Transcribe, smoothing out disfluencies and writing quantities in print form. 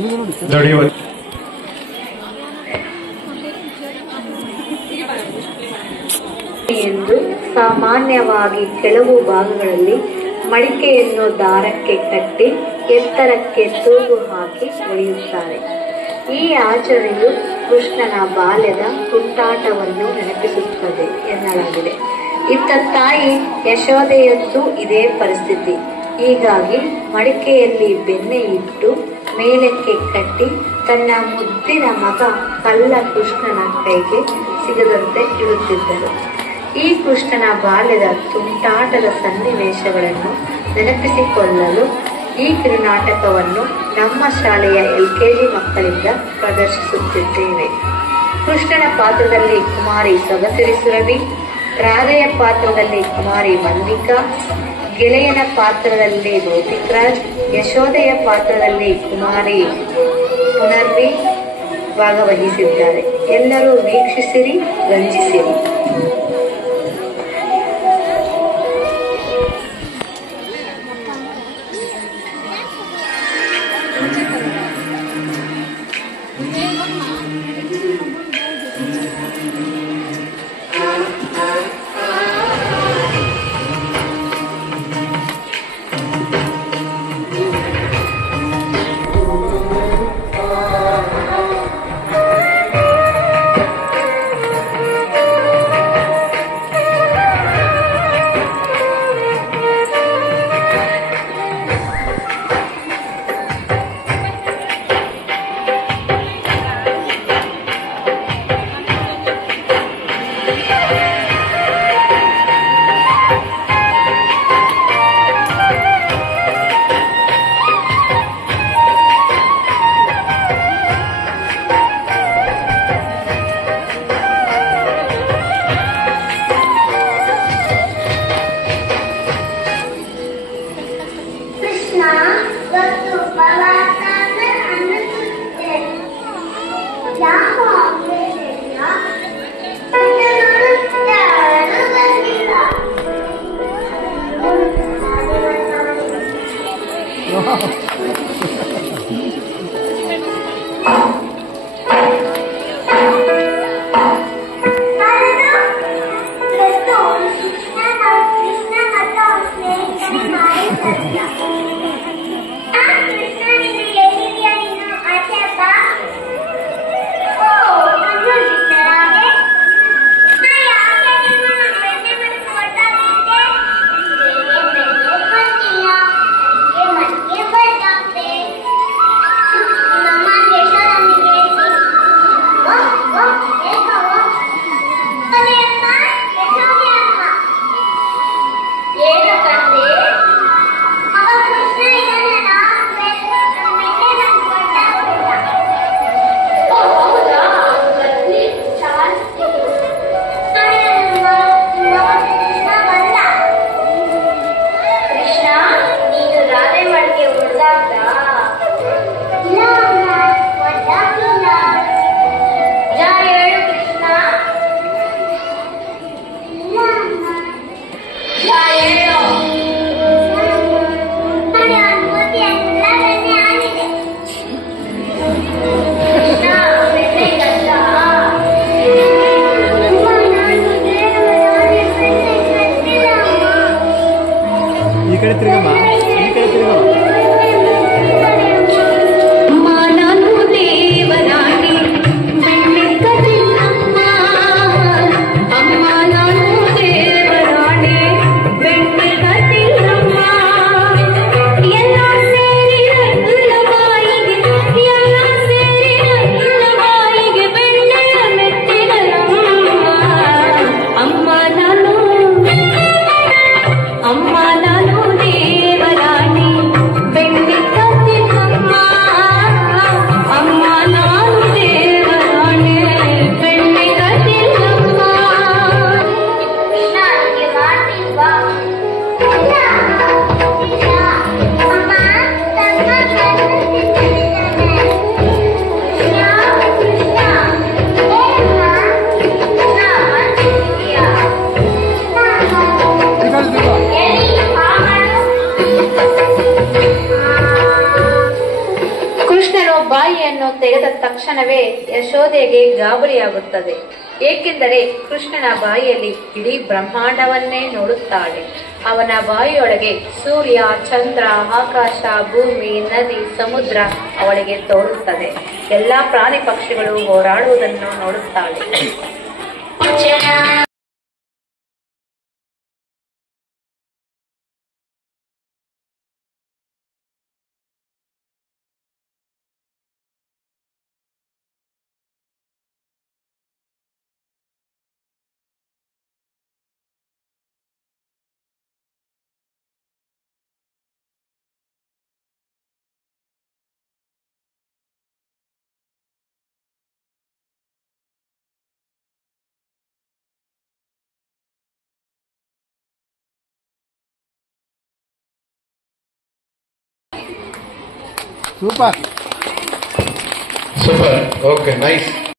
ನಡೆಯುವ ಎಂದು ಸಾಮಾನ್ಯವಾಗಿ ಕೆಲವು ಭಾಗಗಳಲ್ಲಿ ಮಡಿಕೆಯನ್ನು ದಾರಕ್ಕೆ ಕಟ್ಟಿ ಎತ್ತರಕ್ಕೆ ತೂಗು ಹಾಕಿ ಒಡೆಯುತ್ತಾರೆ. ಈ ಆಚರಣೆಯು ಕೃಷ್ಣನ ಬಾಲ್ಯದ ತುಂಟಾಟವನ್ನು ನೆನಪಿಸುತ್ತದೆ ಎನ್ನಲಾಗಿದೆ. ಇತ್ತ ತಾಯಿ ಯಶೋದೆಯದ್ದು ಇದೇ ಪರಿಸ್ಥಿತಿ. ಹೀಗಾಗಿ ಮಡಿಕೆಯಲ್ಲಿ ಬೆಣ್ಣೆ ಇಟ್ಟು ಮೇಲಕ್ಕೆ ಕಟ್ಟಿ ತನ್ನ ಮುದ್ದಿನ ಮಗ ಕಳ್ಳ ಕೃಷ್ಣನ ಕೈಗೆ ಸಿಗದಂತೆ ಇಡುತ್ತಿದ್ದರು. ಈ ಕೃಷ್ಣನ ಬಾಲ್ಯದ ತುಂಟಾಟದ ಸನ್ನಿವೇಶಗಳನ್ನು ನೆನಪಿಸಿಕೊಳ್ಳಲು ಈ ಕಿರುನಾಟಕವನ್ನು ನಮ್ಮ ಶಾಲೆಯ LKG ಮಕ್ಕಳಿಂದ ಪ್ರದರ್ಶಿಸುತ್ತಿದ್ದೇವೆ. ಕೃಷ್ಣನ ಪಾತ್ರದಲ್ಲಿ ಕುಮಾರಿ ಸೊಗಸಿರಿ ಸುರಭಿ, ರಾಧೆಯ ಪಾತ್ರದಲ್ಲಿ ಕುಮಾರಿ ಮನ್ವಿಕಾ, ಗೆಳೆಯನ ಪಾತ್ರದಲ್ಲಿ ಭೌತಿಕ್ ರಾಜ್, ಯಶೋದೆಯ ಪಾತ್ರದಲ್ಲಿ ಕುಮಾರಿ ಪುನರ್ವಿ ಭಾಗವಹಿಸಿದ್ದಾರೆ. ಎಲ್ಲರೂ ವೀಕ್ಷಿಸಿರಿ, ರಂಜಿಸಿರಿ. Mama, ಬಾಯಿಯನ್ನು ತೆಗೆದ ತಕ್ಷಣವೇ ಯಶೋದೆಗೆ ಗಾಬರಿಯಾಗುತ್ತದೆ. ಏಕೆಂದರೆ ಕೃಷ್ಣನ ಬಾಯಿಯಲ್ಲಿ ಇಡೀ ಬ್ರಹ್ಮಾಂಡವನ್ನೇ ನೋಡುತ್ತಾಳೆ. ಅವನ ಬಾಯಿಯೊಳಗೆ ಸೂರ್ಯ, ಚಂದ್ರ, ಆಕಾಶ, ಭೂಮಿ, ನದಿ, ಸಮುದ್ರ ಅವಳಿಗೆ ತೋರುತ್ತದೆ. ಎಲ್ಲಾ ಪ್ರಾಣಿ ಪಕ್ಷಿಗಳು ಹೋರಾಡುವುದನ್ನು ನೋಡುತ್ತಾಳೆ. Super. Okay, nice.